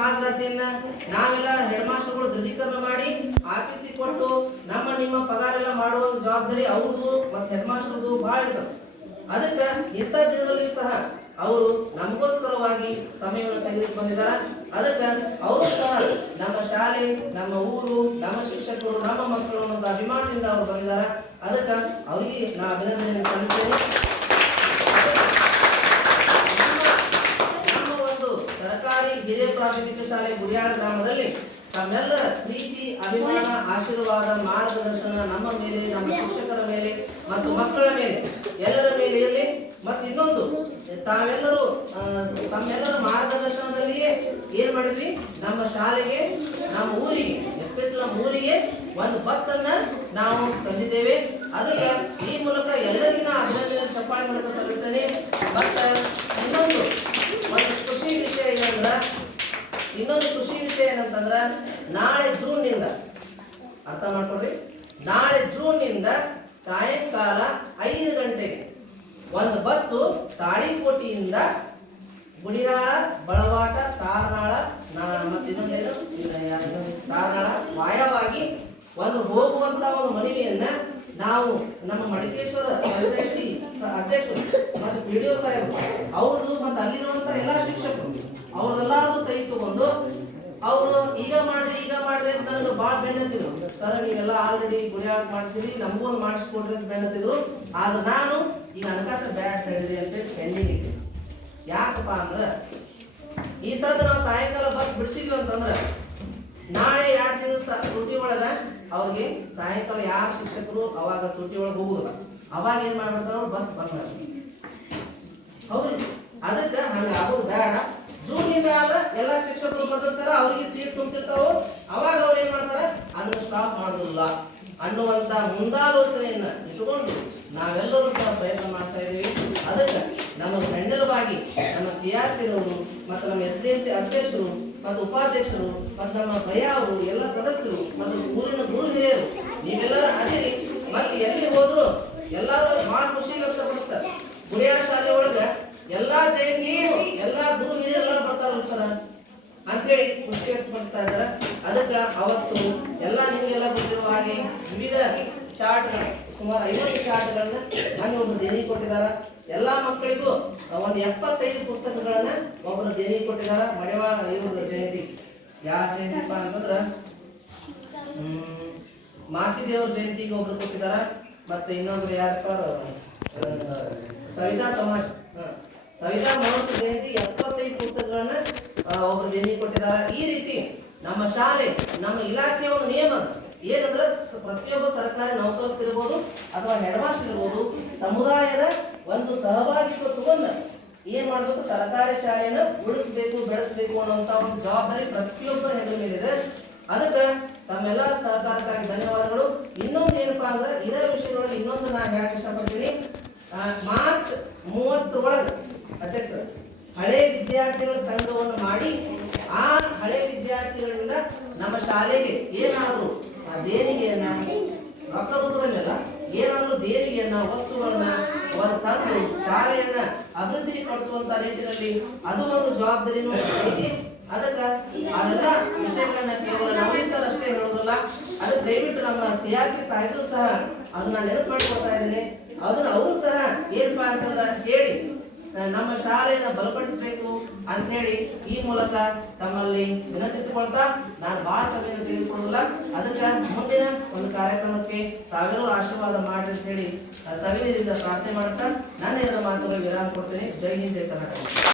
ಹಾಜರಾತಿಯನ್ನ ನಾವೆಲ್ಲ ಹೆಡ್ ಮಾಸ್ಟರ್ಗಳು ದೃಢೀಕರಣ ಮಾಡಿ ಹಾಕಿಸಿಕೊಟ್ಟು ಕೊಟ್ಟು ನಮ್ಮ ನಿಮ್ಮ ಪಗಾರ ಎಲ್ಲ ಮಾಡುವ ಜವಾಬ್ದಾರಿ ಅವ್ರದ್ದು ಮತ್ತೆ ಹೆಡ್ ಮಾಸ್ಟರ್ದು ಬಹಳ ಇರ್ತದೆ. ಅದಕ್ಕೆ ಇಂಥ ದಿನದಲ್ಲಿ ಸಹ ಅವರು ನಮಗೋಸ್ಕರವಾಗಿ ಸಮಯವನ್ನು ತೆಗೆದುಕೊಂಡಿದ್ದಾರೆ ಅದಕ್ಕೆ ಅವರು ಸಹ ನಮ್ಮ ಶಾಲೆ, ನಮ್ಮ ಊರು, ನಮ್ಮ ಶಿಕ್ಷಕರು, ನಮ್ಮ ಮಕ್ಕಳು ಅನ್ನೋ ಅಭಿಮಾನದಿಂದ ಅವರು ಬಂದಿದ್ದಾರೆ ಅದಕ್ಕೆ ಅವರಿಗೆ ನಾ ಅಭಿನಂದನೆ ಸಲ್ಲಿಸ್ತೇನೆ ನಮ್ಮ ಒಂದು ಸರ್ಕಾರಿ ಹಿರಿಯ ಪ್ರಾಥಮಿಕ ಶಾಲೆ ಗುಡಿಯಾಳ ಗ್ರಾಮದಲ್ಲಿ ತಮ್ಮೆಲ್ಲರ ಪ್ರೀತಿ, ಅಭಿಮಾನ, ಆಶೀರ್ವಾದ, ಮಾರ್ಗದರ್ಶನ ನಮ್ಮ ಮೇಲೆ, ನಮ್ಮ ಶಿಕ್ಷಕರ ಮೇಲೆ ಮತ್ತು ಮಕ್ಕಳ ಮೇಲೆ. ಎಲ್ಲರ ಮೇಲೆ ಇರಲಿ. ಮತ್ತು ಇನ್ನೊಂದು, ತಾವೆಲ್ಲರೂ ತಮ್ಮೆಲ್ಲರ ಮಾರ್ಗದರ್ಶನದಲ್ಲಿಯೇ ಏನ್ ಮಾಡಿದ್ವಿ? ನಮ್ಮ ಶಾಲೆಗೆ, ನಮ್ಮ ಊರಿಗೆ, ಎಸ್ಪೆಷಲ್ ನಮ್ಮ ಊರಿಗೆ ಒಂದು ಬಸ್ ಅನ್ನ ನಾವು ತಂದಿದ್ದೇವೆ. ಅದಕ್ಕೆ ಈ ಮೂಲಕ ಎಲ್ಲರಿಗಿನ ಅಭಿನಂದನೆ ಚಪ್ಪಾಳೆ ಮೂಲಕ ಸಲ್ಲಿಸ್ತೇನೆ. ಮತ್ತೆ ಇನ್ನೊಂದು ಒಂದು ಖುಷಿ ವಿಷಯ ಏನಂದ್ರ ಇನ್ನೊಂದು ಖುಷಿ ಏನಂತಂದ್ರ ನಾಳೆ ಜೂನ್ನಿಂದ ಅರ್ಥ ಮಾಡ್ಕೊಳ್ರಿ? ನಾಳೆ ಜೂನ್ನಿಂದ ಸಾಯಂಕಾಲ ಐದು ಗಂಟೆಗೆ ಒಂದು ಬಸ್ಸು ತಾಳಿಕೋಟಿಯಿಂದ ಗುಡಿರಾಳ ಬಳವಾಟ ತಾರನಾಳ ನಾ- ಮತ್ತೆ ಇನ್ನೊಂದೇನು ಇಲ್ಲ ಯಾರು? ತಾರನಾಳ ವಾಯವಾಗಿ ಒಂದು ಹೋಗುವಂತ ಒಂದು ಮನವಿಯನ್ನ ನಾವು ನಮ್ಮ ಮಡಿಕೇಶ್ವರ ಪಂಚಾಯತಿ ಅಧ್ಯಕ್ಷರು ಮತ್ತು ಪಿ ಡಿ ಸಾಹೇಬರು, ಅವ್ರದ್ದು ಮತ್ತು ಅಲ್ಲಿರುವಂತ ಎಲ್ಲಾ ಶಿಕ್ಷಕರು ಅವ್ರದೆಲ್ಲರೂ ಸಹಿತ ತಗೊಂಡು ಅವರು ಮಾಡ್ರಿ ಈಗ ಮಾಡ್ರಿ ಅಂತ ನನಗೆ ಭಾಳ ಬೆನ್ನತ್ತಿದ್ರು. ಸರ್, ನೀವೆಲ್ಲ ಆಲ್ರೆಡಿ ಗುರಿಯಾಳ ಮಾಡಿಸಿರಿ, ನಮಗೂ ಒಂದು ಮಾಡಿಸ್ಕೊಡ್ರಿ ಅಂತ ಬೆನ್ನತ್ತಿದ್ರು. ಆದ್ರೆ ನಾನು ಈಗ ಅನ್ಕಾತ ಬ್ಯಾಟ್ ಹೇಳಿದ್ರಿ ಅಂತ ಪೆಂಡಿಂಗ್ ಇಟ್ಟಿದ್ದೆ. ಯಾಕಪ್ಪ ಅಂದ್ರೆ, ಈ ಸತ ನಾವು ಸಾಯಂಕಾಲ ಬಸ್ ಬಿಡಿಸಿದ್ವಿ ಅಂತಂದ್ರೆ, ನಾಳೆ ಎರಡು ದಿನ ಸೂಟಿ ಒಳಗೆ ಅವ್ರಿಗೆ ಸಾಯಂಕಾಲ ಯಾರ ಶಿಕ್ಷಕರು ಅವಾಗ ಸೂಟಿ ಒಳಗೆ ಹೋಗುದಿಲ್ಲ. ಅವಾಗ ಏನ್ ಮಾಡ್ಬೇಕು ಸರ್ ಅವ್ರು? ಬಸ್ ಬಂದ್ ಹೌದ್ರಿ? ಅದಕ್ಕೆ ಹಂಗ ಆಗೋದು ಬೇಡ. ಎಲ್ಲಾ ಶಿಕ್ಷಕರು ಬರ್ತಿರ್ತಾರ ಅವ್ರಿಗೆ ಸೀಟ್ ತುಂಬಿರ್ತಾವ ಅವಾಗ ಅವ್ರು ಏನ್ ಮಾಡ್ತಾರ? ಅದನ್ನ ಸ್ಟಾಪ್ ಮಾಡುದಿಲ್ಲ. ಅನ್ನುವಂತ ಮುಂದಾಲೋಚನೆಯನ್ನ ಇಟ್ಕೊಂಡು ನಾವೆಲ್ಲರೂ ಸಹ ಪ್ರಯತ್ನ ಮಾಡ್ತಾ ಇದೀವಿ ಅದಕ್ಕೆ ನಮ್ಮ ಬೆಂಡಲವಾಗಿ ನಮ್ಮ ಸಿ ಆರ್ ಮತ್ತು ನಮ್ಮ ಎಸ್ ಡಿ ಎಂ ಸಿ ಅಧ್ಯಕ್ಷರು ಮತ್ತು ಉಪಾಧ್ಯಕ್ಷರು ಮತ್ತು ನಮ್ಮ ಭಯ ಅವರು, ಎಲ್ಲ ಸದಸ್ಯರು ಮತ್ತು ಊರಿನ ಗುರು ಹಿರಿಯರು, ನೀವೆಲ್ಲರೂ ಅದಿರಿ. ಮತ್ತೆ ಎಲ್ಲಿ ಹೋದ್ರು? ಎಲ್ಲರೂ ಬಹಳ ಖುಷಿ ವ್ಯಕ್ತಪಡಿಸ್ತಾರೆ ಗುಡಿಯಾಳ ಶಾಲೆ ಒಳಗ ಎಲ್ಲಾ ಜಯಂತಿಗೂ ಎಲ್ಲಾ ಗುರು ಹಿರಿಯರೆಲ್ಲ ಬರ್ತಾರಲ್ಲ ಸರ್ ಅಂತೇಳಿ ಖುಷಿ ವ್ಯಕ್ತಪಡಿಸ್ತಾ ಇದ್ದಾರೆ. ಅದಕ್ಕೆ ಅವತ್ತು ಎಲ್ಲ ನಿಮಗೆಲ್ಲ ಗೊತ್ತಿರುವ ಹಾಗೆ ವಿವಿಧ ಚಾರ್ಟ್ ಸುಮಾರು ಐವತ್ತು ಚಾರ್ಟ್ಗಳನ್ನ ನಾನು ಒಬ್ಬರು ದೇಣಿಗೆ ಕೊಟ್ಟಿದ್ದಾರೆ. ಎಲ್ಲ ಮಕ್ಕಳಿಗೂ ಒಂದು ಎಪ್ಪತ್ತೈದು ಪುಸ್ತಕಗಳನ್ನ ಒಬ್ಬರು ದೇಣಿಗೆ ಕೊಟ್ಟಿದ್ದಾರೆ. ಮಡೆವಾಳ ಇವ್ರ ಜಯಂತಿ. ಯಾರ ಜಯಂತಿಪ್ಪ ಅಂತಂದ್ರ ಮಾಚಿದೇವ್ರ ಜಯಂತಿಗೆ ಒಬ್ರು ಕೊಟ್ಟಿದ್ದಾರೆ. ಮತ್ತೆ ಇನ್ನೊಬ್ರು ಯಾರಪ್ಪ ಸವಿತಾ ಸಮಾಜ್. ಸವಿತಾ ಮಹೋತ್ಸವ ಜಯಂತಿ ಆ, ಕೊಟ್ಟಿದ್ದಾರೆ. ಈ ರೀತಿ ನಮ್ಮ ಶಾಲೆ ನಮ್ಮ ಇಲಾಖೆಯ ಒಂದು ನಿಯಮ. ಏನಂದ್ರೆ ಪ್ರತಿಯೊಬ್ಬ ಸರ್ಕಾರಿ ನೌಕರಸ್ಥರಿರ್ಬೋದು ಅಥವಾ ಹೆಡ್ಮಾಸ್ಟರ್ ಇರ್ಬೋದು ಸಮುದಾಯದ ಒಂದು ಸಹಭಾಗಿತ್ವವನ್ನು ಏನ್ ಮಾಡಬೇಕು? ಸರ್ಕಾರಿ ಶಾಲೆನ ಉಳಿಸ್ಬೇಕು ಬೆಳೆಸಬೇಕು ಅನ್ನುವಂತ ಒಂದು ಜವಾಬ್ದಾರಿ ಪ್ರತಿಯೊಬ್ಬ ಹೆಗಲ ಮೇಲಿದೆ. ಅದಕ್ಕೆ ತಮ್ಮೆಲ್ಲ ಸಹಕಾರಕ್ಕಾಗಿ ಧನ್ಯವಾದಗಳು. ಇನ್ನೊಂದು ಏನಪ್ಪಾ ಅಂದ್ರೆ ಇದೇ ವಿಷಯದೊಳಗೆ ಇನ್ನೊಂದು ನಾನು ಹೇಳಕ್ ಇಷ್ಟಪಡ್ತೀನಿ. ಮಾರ್ಚ್ ಮೂವತ್ತರೊಳಗೆ ಅಧ್ಯಕ್ಷರು ಹಳೆ ವಿದ್ಯಾರ್ಥಿಗಳ ಸಂಘವನ್ನು ಮಾಡಿ ಆ ಹಳೆ ವಿದ್ಯಾರ್ಥಿಗಳಿಂದ ನಮ್ಮ ಶಾಲೆಗೆ ಏನಾದರೂ ಆ ದೇಣಿಗೆಯನ್ನ ರೊಕ್ಕ ರೂಪದಲ್ಲೆಲ್ಲ ಏನಾದರೂ ದೇಣಿಗೆಯನ್ನ ವಸ್ತುಗಳನ್ನ ಅವರು ತಂದು ಶಾಲೆಯನ್ನ ಅಭಿವೃದ್ಧಿ ಪಡಿಸುವಂತ ನಿಟ್ಟಿನಲ್ಲಿ ಅದು ಒಂದು ಜವಾಬ್ದಾರಿನೂ ಐತಿ. ಅದಕ್ಕ ಅದೆಲ್ಲ ವಿಷಯಗಳನ್ನ ಕೇವಲ ನವೀನ್ ಅಷ್ಟೇ ಹೇಳೋದಲ್ಲ ಅದಕ್ಕೆ ದಯವಿಟ್ಟು ನಮ್ಮ ಸಿಆರ್ಪಿ ಸಾಹೇಬರು ಸಹ ಅದನ್ನ ನೆನಪು ಮಾಡ್ಕೊಳ್ತಾ ಇದ್ದೇನೆ. ಅದನ್ನ ಅವರು ಸಹ ಏನಪ್ಪಾ ಅಂತಂದ್ರೆ ಹೇಳಿ ನಮ್ಮ ಶಾಲೆಯನ್ನ ಬಲಪಡಿಸಬೇಕು ಅಂತ ಹೇಳಿ ಈ ಮೂಲಕ ತಮ್ಮಲ್ಲಿ ವಿನಂತಿಸಿಕೊಳ್ತಾ ನಾನು ಬಹಳ ಸಮಯವನ್ನು ತೆಗೆದುಕೊಳ್ಳಲ್ಲ ಅದಕ್ಕೆ ಮುಂದಿನ ಒಂದು ಕಾರ್ಯಕ್ರಮಕ್ಕೆ ತಾವೆಲ್ಲರೂ ಆಶೀರ್ವಾದ ಮಾಡಿ ಅಂತ ಹೇಳಿ ಸವಿನಯದಿಂದ ಪ್ರಾರ್ಥನೆ ಮಾಡ್ತಾ ನನ್ನ ಎರಡು ಮಾತುಗಳಿಗೆ ವಿರಾಮ ಕೊಡ್ತೇನೆ. ಜೈ ಹಿಂದ್, ಜೈ ಕರ್ನಾಟಕ.